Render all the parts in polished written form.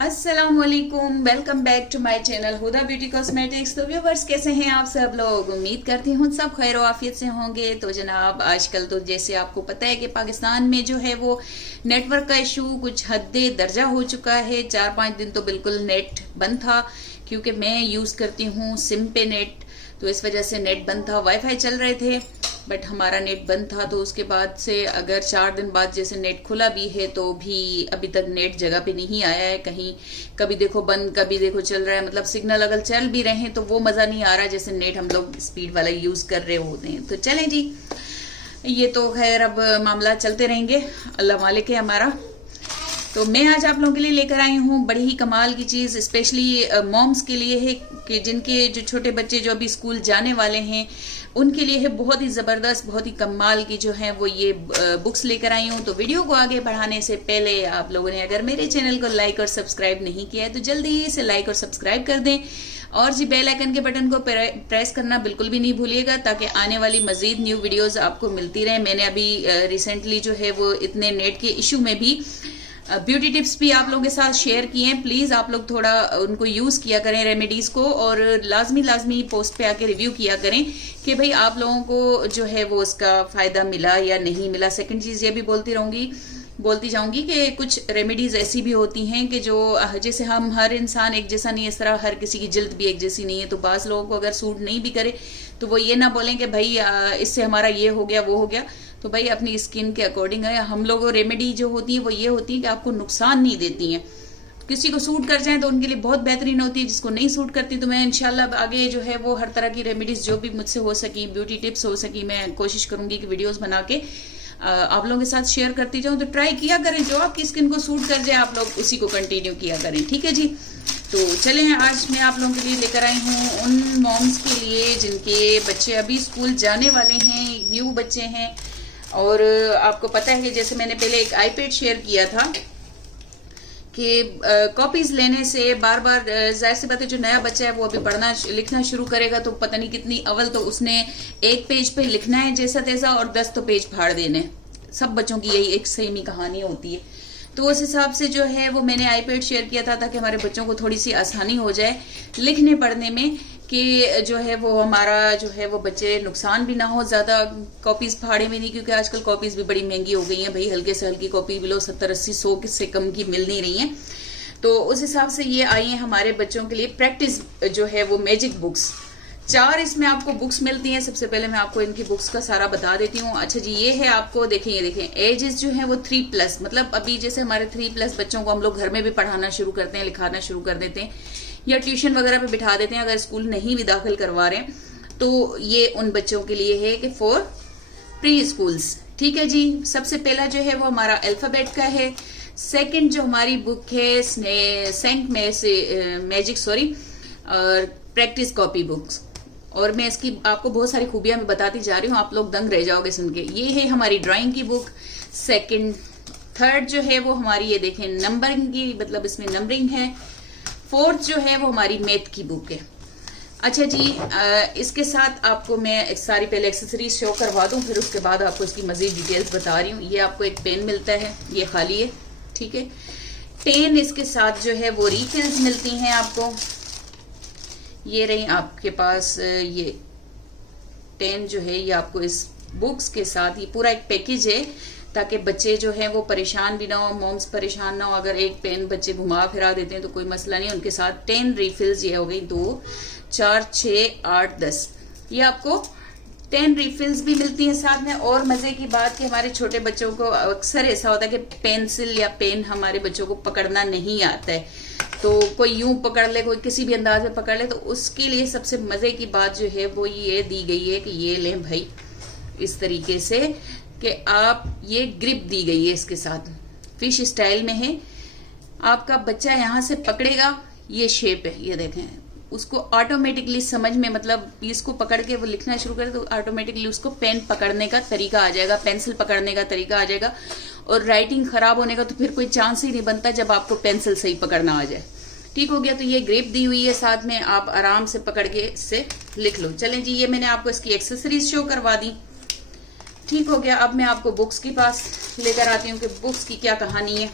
अस्सलामुअलैकुम, welcome back to my channel Huda beauty cosmetics. तो viewers, कैसे हैं आप सब लोग? उम्मीद करती हूँ सब खैर आफियत से होंगे। तो जनाब, आजकल तो जैसे आपको पता है कि पाकिस्तान में जो है वो नेटवर्क का इशू कुछ हद दर्जा हो चुका है। 4-5 दिन तो बिल्कुल नेट बंद था, क्योंकि मैं यूज करती हूँ सिम पे नेट, तो इस वजह से नेट बंद था। वाईफाई चल रहे थे बट हमारा नेट बंद था। तो उसके बाद से अगर 4 दिन बाद जैसे नेट खुला भी है तो भी अभी तक नेट जगह पे नहीं आया है। कहीं कभी देखो बंद, कभी देखो चल रहा है। मतलब सिग्नल अगर चल भी रहे हैं तो वो मजा नहीं आ रहा जैसे नेट हम लोग स्पीड वाला यूज कर रहे होते हैं। तो चलें जी, ये तो खैर अब मामला चलते रहेंगे, अल्लाह मालिक है हमारा। तो मैं आज आप लोगों के लिए लेकर आई हूँ बड़ी ही कमाल की चीज, स्पेशली मॉम्स के लिए है कि जिनके जो छोटे बच्चे जो अभी स्कूल जाने वाले हैं उनके लिए है। बहुत ही जबरदस्त, बहुत ही कमाल की जो है वो ये बुक्स लेकर आई हूँ। तो वीडियो को आगे बढ़ाने से पहले आप लोगों ने अगर मेरे चैनल को लाइक और सब्सक्राइब नहीं किया है तो जल्दी से लाइक और सब्सक्राइब कर दें, और जी बेल आइकन के बटन को प्रेस करना बिल्कुल भी नहीं भूलिएगा, ताकि आने वाली मजीद न्यू वीडियोस आपको मिलती रहे। मैंने अभी रिसेंटली जो है वो इतने नेट के इशू में भी ब्यूटी टिप्स भी आप लोगों के साथ शेयर किए हैं। प्लीज आप लोग थोड़ा उनको यूज किया करें रेमेडीज को, और लाजमी पोस्ट पे आके रिव्यू किया करें कि भाई आप लोगों को जो है वो उसका फायदा मिला या नहीं मिला। सेकंड चीज ये भी बोलती जाऊंगी कि कुछ रेमेडीज ऐसी भी होती हैं कि जो जैसे हम हर इंसान एक जैसा नहीं, इस तरह हर किसी की जल्द भी एक जैसी नहीं है। तो बाज लोगों को अगर सूट नहीं भी करे तो वो ये ना बोलें कि भाई इससे हमारा ये हो गया वो हो गया। तो भाई अपनी स्किन के अकॉर्डिंग है। हम लोग रेमेडी जो होती है वो ये होती है कि आपको नुकसान नहीं देती हैं। किसी को सूट कर जाए तो उनके लिए बहुत बेहतरीन होती है, जिसको नहीं सूट करती तो मैं इंशाल्लाह आगे जो है वो हर तरह की रेमेडीज जो भी मुझसे हो सकी, ब्यूटी टिप्स हो सकी, मैं कोशिश करूंगी कि वीडियोस बना के आप लोगों के साथ शेयर करती जाऊं। तो ट्राई किया करें, जो आपकी स्किन को सूट कर जाए आप लोग उसी को कंटिन्यू किया करें, ठीक है जी। तो चले हैं, आज मैं आप लोगों के लिए लेकर आई हूँ उन मॉम्स के लिए जिनके बच्चे अभी स्कूल जाने वाले हैं, न्यू बच्चे हैं। और आपको पता है कि जैसे मैंने पहले एक आईपैड शेयर किया था कि कॉपीज लेने से बार बार जाहिर सी बात है जो नया बच्चा है वो अभी पढ़ना लिखना शुरू करेगा तो पता नहीं कितनी अव्वल तो उसने एक पेज पे लिखना है जैसा तैसा, और 10 तो पेज फाड़ देने। सब बच्चों की यही एक सेम ही कहानी होती है। तो उस हिसाब से जो है वो मैंने आईपैड शेयर किया था ताकि हमारे बच्चों को थोड़ी सी आसानी हो जाए लिखने पढ़ने में, कि जो है वो हमारा जो है वो बच्चे नुकसान भी ना हो ज्यादा कॉपीज फाड़े में नहीं, क्योंकि आजकल कॉपीज भी बड़ी महंगी हो गई हैं भाई। हल्के से हल्की कॉपी बिलो 70-80-100 से कम की मिल नहीं रही है। तो उस हिसाब से ये आई है हमारे बच्चों के लिए प्रैक्टिस जो है वो मैजिक बुक्स। 4 इसमें आपको बुक्स मिलती हैं। सबसे पहले मैं आपको इनकी बुक्स का सारा बता देती हूँ। अच्छा जी, ये है आपको देखें, ये देखें एजेस जो है वो 3+, मतलब अभी जैसे हमारे 3+ बच्चों को हम लोग घर में भी पढ़ाना शुरू करते हैं, लिखाना शुरू कर देते हैं, या ट्यूशन वगैरह पे बिठा देते हैं अगर स्कूल नहीं भी दाखिल करवा रहे हैं। तो ये उन बच्चों के लिए है कि फॉर प्री स्कूल्स, ठीक है जी। सबसे पहला जो है वो हमारा अल्फाबेट का है। सेकंड जो हमारी बुक है सेंट में से मैजिक और प्रैक्टिस कॉपी बुक्स, और मैं इसकी आपको बहुत सारी खूबियां मैं बताती जा रही हूँ, आप लोग दंग रह जाओगे सुन के। ये है हमारी ड्राइंग की बुक सेकंड। थर्ड जो है वो हमारी ये देखें नंबरिंग की, मतलब इसमें नंबरिंग है। फोर्थ जो है वो हमारी मैथ की बुक है। अच्छा जी, इसके साथ आपको मैं एक सारी पहले एक्सेसरीज शो करवा दूं, फिर उसके बाद आपको इसकी मजीद डिटेल्स बता रही हूँ। ये आपको एक पेन मिलता है, ये खाली है, ठीक है। पेन इसके साथ जो है वो रिफिल्स मिलती हैं आपको। ये रही आपके पास ये पेन जो है ये आपको इस बुक्स के साथ, ये पूरा एक पैकेज है ताकि बच्चे जो है वो परेशान भी ना हो, मॉम्स परेशान ना हो। अगर एक पेन बच्चे घुमा फिरा देते हैं तो कोई मसला नहीं। उनके साथ 10 रिफिल्स, ये हो गई 2, 4, 6, 8, 10, ये आपको 10 रिफिल्स भी मिलती हैं साथ में। और मजे की बात कि हमारे छोटे बच्चों को अक्सर ऐसा होता है कि पेंसिल या पेन हमारे बच्चों को पकड़ना नहीं आता है, तो कोई यूं पकड़ ले, कोई किसी भी अंदाज में पकड़ ले, तो उसके लिए सबसे मजे की बात जो है वो ये दी गई है कि ये लें भाई इस तरीके से कि आप, ये ग्रिप दी गई है इसके साथ, फिश स्टाइल में है। आपका बच्चा यहां से पकड़ेगा, ये शेप है, ये देखें, उसको ऑटोमेटिकली समझ में, मतलब इसको पकड़ के वो लिखना शुरू करे तो ऑटोमेटिकली उसको पेन पकड़ने का तरीका आ जाएगा, पेंसिल पकड़ने का तरीका आ जाएगा। और राइटिंग खराब होने का तो फिर कोई चांस ही नहीं बनता जब आपको पेंसिल सही पकड़ना आ जाए। ठीक हो गया। तो ये ग्रिप दी हुई है साथ में, आप आराम से पकड़ के इससे लिख लो। चलें जी, ये मैंने आपको इसकी एक्सेसरीज शो करवा दी। ठीक हो गया। अब मैं आपको बुक्स के पास लेकर आती हूँ कि बुक्स की क्या कहानी है।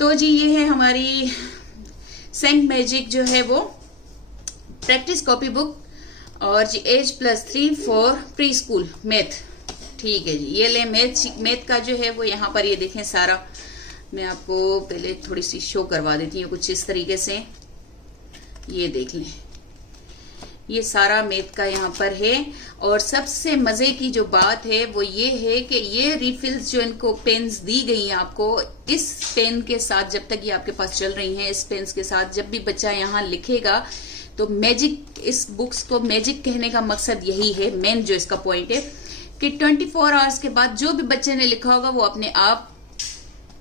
तो जी ये है हमारी सेंट मैजिक जो है वो प्रैक्टिस कॉपी बुक, और जी Age+3 for pre school math. ठीक है जी, ये ले मैथ का जो है वो यहाँ पर ये देखें सारा, मैं आपको पहले थोड़ी सी शो करवा देती हूँ कुछ इस तरीके से, ये देख लें, ये सारा मैथ का यहाँ पर है। और सबसे मजे की जो बात है वो ये है कि ये रिफिल्स जो इनको पेन्स दी गई हैं आपको, इस पेन के साथ जब तक ये आपके पास चल रही हैं, इस पेन के साथ जब भी बच्चा यहाँ लिखेगा तो मैजिक, इस बुक्स को मैजिक कहने का मकसद यही है, मेन जो इसका पॉइंट है कि 24 आवर्स के बाद जो भी बच्चे ने लिखा होगा वो अपने आप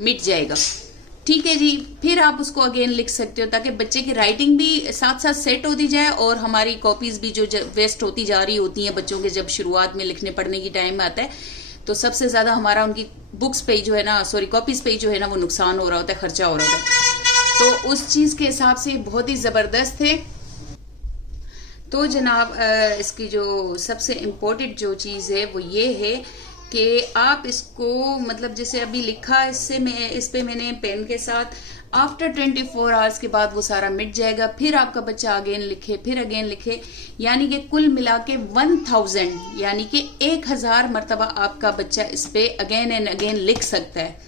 मिट जाएगा। ठीक है जी, फिर आप उसको अगेन लिख सकते हो ताकि बच्चे की राइटिंग भी साथ साथ सेट होती जाए और हमारी कॉपीज भी जो वेस्ट होती जा रही होती हैं बच्चों के, जब शुरुआत में लिखने पढ़ने की टाइम आता है तो सबसे ज्यादा हमारा उनकी बुक्स पे जो है ना, सॉरी कॉपीज पे जो है ना वो नुकसान हो रहा होता है, खर्चा हो रहा होता है। तो उस चीज के हिसाब से बहुत ही जबरदस्त है। तो जनाब इसकी जो सबसे इम्पोर्टेंट जो चीज है वो ये है कि आप इसको मतलब जैसे अभी लिखा इससे मैं इस पे मैंने पेन के साथ, आफ्टर 24 आवर्स के बाद वो सारा मिट जाएगा, फिर आपका बच्चा अगेन लिखे, फिर अगेन लिखे, यानी कि कुल मिला के 1000 यानी कि 1000 मरतबा आपका बच्चा इस पे अगेन एंड अगेन लिख सकता है।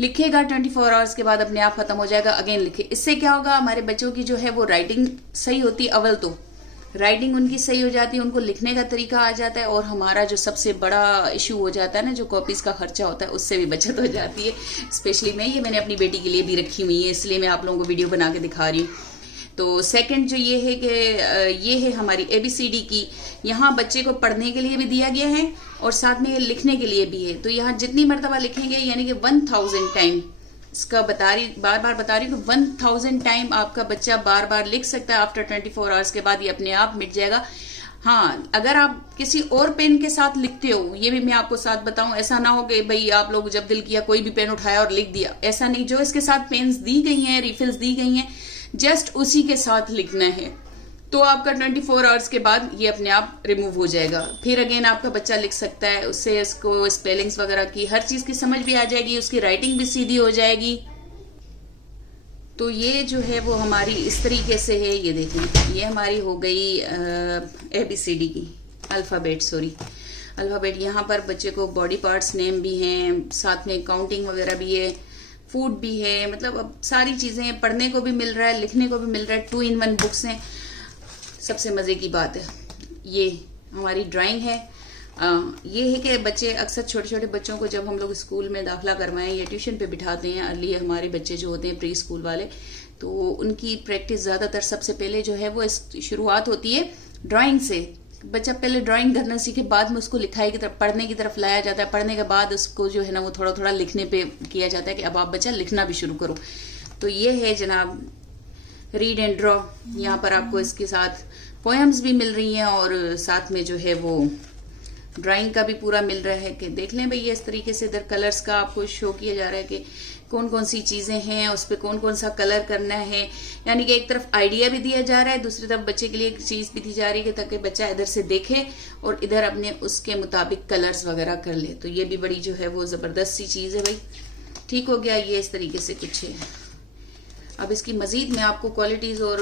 लिखेगा 24 आवर्स के बाद अपने आप खत्म हो जाएगा, अगेन लिखे। इससे क्या होगा, हमारे बच्चों की जो है वो राइटिंग सही होती है, अव्वल तो राइटिंग उनकी सही हो जाती है, उनको लिखने का तरीका आ जाता है, और हमारा जो सबसे बड़ा इशू हो जाता है ना, जो कॉपीज का खर्चा होता है, उससे भी बचत हो जाती है। स्पेशली मैंने अपनी बेटी के लिए भी रखी हुई है, इसलिए मैं आप लोगों को वीडियो बना के दिखा रही हूँ। तो सेकंड जो ये है कि ये है हमारी ABCD की, यहाँ बच्चे को पढ़ने के लिए भी दिया गया है और साथ में ये लिखने के लिए भी है। तो यहाँ जितनी मरतबा लिखेंगे यानी कि 1000 टाइम, इसका बार बार बता रही हूँ कि 1000 टाइम आपका बच्चा बार बार लिख सकता है। आफ्टर 24 आवर्स के बाद ये अपने आप मिट जाएगा। हाँ, अगर आप किसी और पेन के साथ लिखते हो, ये भी मैं आपको साथ बताऊं, ऐसा ना हो कि भाई आप लोग जब दिल किया कोई भी पेन उठाया और लिख दिया, ऐसा नहीं। जो इसके साथ पेन्स दी गई हैं, रिफिल्स दी गई हैं, जस्ट उसी के साथ लिखना है, तो आपका 24 आवर्स के बाद ये अपने आप रिमूव हो जाएगा। फिर अगेन आपका बच्चा लिख सकता है, उससे इसको स्पेलिंग्स वगैरह की हर चीज की समझ भी आ जाएगी, उसकी राइटिंग भी सीधी हो जाएगी। तो ये जो है वो हमारी इस तरीके से है, ये देखें, ये हमारी हो गई ABCD की अल्फाबेट। यहाँ पर बच्चे को बॉडी पार्ट्स नेम भी हैं, साथ में काउंटिंग वगैरह भी है, फूड भी है, मतलब अब सारी चीजें पढ़ने को भी मिल रहा है, लिखने को भी मिल रहा है, 2 in 1 बुक्स हैं। सबसे मजे की बात है ये हमारी ड्राइंग है। ये है कि बच्चे अक्सर छोटे छोटे बच्चों को जब हम लोग स्कूल में दाखिला करवाएं या ट्यूशन पे बिठाते हैं, अर्ली हमारे बच्चे जो होते हैं प्री स्कूल वाले, तो उनकी प्रैक्टिस ज्यादातर सबसे पहले जो है वो शुरुआत होती है ड्राइंग से। बच्चा पहले ड्राइंग करना सीखे, बाद में उसको लिखाई की तरफ, पढ़ने की तरफ लाया जाता है। पढ़ने के बाद उसको जो है ना वो थोड़ा थोड़ा लिखने पे किया जाता है कि अब आप बच्चा लिखना भी शुरू करो। तो ये है जनाब रीड एंड ड्रॉ। यहाँ पर आपको इसके साथ पोएम्स भी मिल रही हैं और साथ में जो है वो ड्राइंग का भी पूरा मिल रहा है कि देख लें भैया, इस तरीके से इधर कलर्स का आपको शो किया जा रहा है कि कौन कौन सी चीजें हैं, उस पर कौन कौन सा कलर करना है। यानी कि एक तरफ आइडिया भी दिया जा रहा है, दूसरी तरफ बच्चे के लिए एक चीज भी दी जा रही है ताकि बच्चा इधर से देखे और इधर अपने उसके मुताबिक कलर्स वगैरह कर ले। तो ये भी बड़ी जो है वो जबरदस्त सी चीज है भाई। ठीक हो गया, ये इस तरीके से कुछ है। अब इसकी मजीद मैं आपको क्वालिटीज और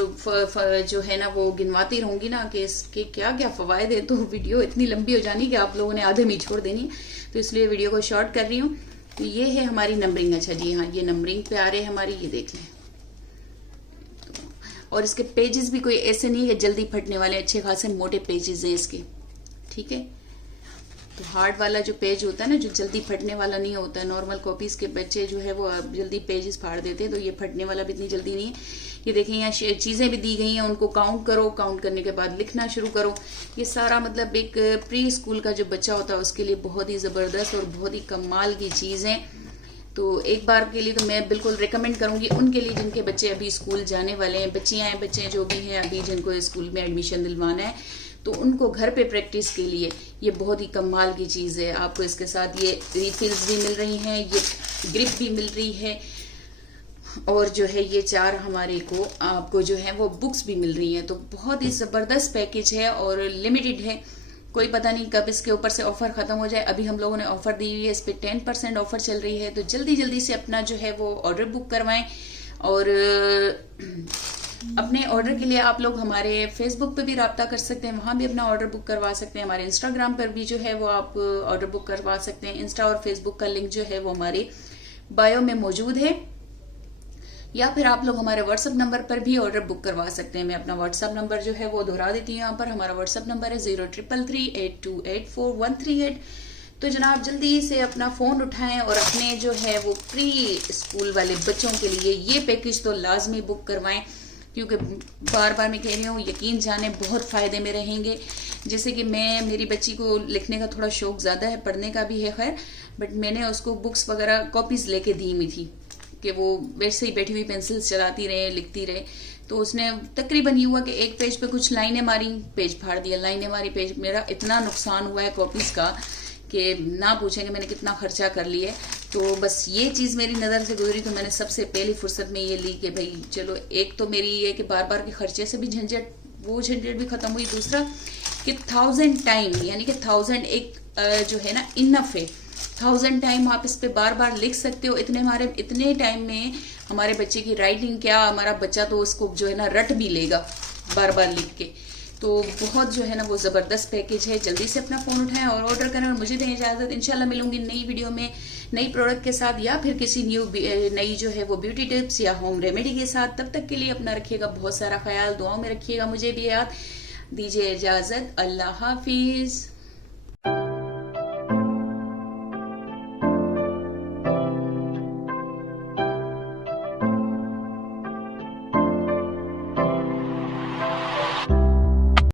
जो है ना वो गिनवाती रहूंगी ना कि इसके क्या क्या फवायद है, तो वीडियो इतनी लंबी हो जानी कि आप लोगों ने आधे में छोड़ देनी, तो इसलिए वीडियो को शॉर्ट कर रही हूँ। तो ये है हमारी नंबरिंग। अच्छा जी हाँ, ये नंबरिंग पे आ रहे हैं हमारी, ये देख लें। और इसके पेजेस भी कोई ऐसे नहीं है जल्दी फटने वाले, अच्छे खासे मोटे पेजेस हैं इसके। ठीक है, तो हार्ड वाला जो पेज होता है ना, जो जल्दी फटने वाला नहीं होता है। नॉर्मल कॉपीज के बच्चे जो है वो जल्दी पेजेस फाड़ देते हैं, तो ये फटने वाला भी इतनी जल्दी नहीं है। ये देखें, यहाँ चीजें भी दी गई हैं, उनको काउंट करो, काउंट करने के बाद लिखना शुरू करो। ये सारा मतलब एक प्री स्कूल का जो बच्चा होता है उसके लिए बहुत ही जबरदस्त और बहुत ही कमाल की चीज है। तो एक बार के लिए तो मैं बिल्कुल रिकमेंड करूंगी उनके लिए जिनके बच्चे अभी स्कूल जाने वाले हैं, बच्चियां हैं, बच्चे जो भी हैं अभी जिनको स्कूल में एडमिशन दिलवाना है, तो उनको घर पे प्रैक्टिस के लिए ये बहुत ही कमाल की चीज है। आपको इसके साथ ये रिफिल्स भी मिल रही हैं, ये ग्रिप भी मिल रही है, और जो है ये 4 हमारे को आपको जो है वो बुक्स भी मिल रही हैं। तो बहुत ही जबरदस्त पैकेज है और लिमिटेड है। कोई पता नहीं कब इसके ऊपर से ऑफर खत्म हो जाए। अभी हम लोगों ने ऑफर दी हुई है, इस पे 10% ऑफर चल रही है, तो जल्दी जल्दी से अपना जो है वो ऑर्डर बुक करवाएं। और अपने ऑर्डर के लिए आप लोग हमारे फेसबुक पे भी रब्ता कर सकते हैं, वहां भी अपना ऑर्डर बुक करवा सकते हैं। हमारे इंस्टाग्राम पर भी जो है वो आप ऑर्डर बुक करवा सकते हैं। इंस्टा और फेसबुक का लिंक जो है वो हमारे बायो में मौजूद है, या फिर आप लोग हमारे व्हाट्सएप नंबर पर भी ऑर्डर बुक करवा सकते हैं। मैं अपना व्हाट्सएप नंबर जो है वो दोहरा देती हूँ यहाँ पर। हमारा व्हाट्सएप नंबर है 033382844138। तो जनाब जल्दी से अपना फोन उठाएं और अपने जो है वो प्री स्कूल वाले बच्चों के लिए ये पैकेज तो लाजमी बुक करवाएं, क्योंकि बार बार मैं कह रही हूँ, यकीन जाने बहुत फायदे में रहेंगे। जैसे कि मेरी बच्ची को लिखने का थोड़ा शौक ज्यादा है, पढ़ने का भी है खैर, बट मैंने उसको बुक्स वगैरह कॉपीज लेके दी हुई थी कि वो वैसे ही बैठी हुई पेंसिल चलाती रहे, लिखती रहे। तो उसने तकरीबन ये हुआ कि एक पेज पे कुछ लाइनें मारी, पेज फाड़ दिया, लाइनें मारी, पेज। मेरा इतना नुकसान हुआ है कॉपीज का कि ना पूछेंगे मैंने कितना खर्चा कर लिया। तो बस ये चीज मेरी नजर से गुजरी, तो मैंने सबसे पहली फुर्सत में ये ली कि भाई चलो, एक तो मेरी ये कि बार बार के खर्चे से भी झंझट, वो झंझट भी खत्म हुई। दूसरा कि 1000 टाइम, यानी कि 1000 एक जो है ना इनफ है। 1000 टाइम आप इस पे बार बार लिख सकते हो। इतने टाइम में हमारे बच्चे की राइटिंग क्या, हमारा बच्चा तो उसको जो है ना रट भी लेगा बार बार लिख के। तो बहुत जो है ना वो जबरदस्त पैकेज है। जल्दी से अपना फोन उठाएं और ऑर्डर करें और मुझे दें इजाजत। इंशाल्लाह मिलूंगी नई वीडियो में नई प्रोडक्ट के साथ, या फिर किसी नई जो है वो ब्यूटी टिप्स या होम रेमेडी के साथ। तब तक के लिए अपना रखिएगा बहुत सारा ख्याल, दुआओं में रखिएगा, मुझे भी याद दीजिए इजाजत। अल्लाह हाफिज।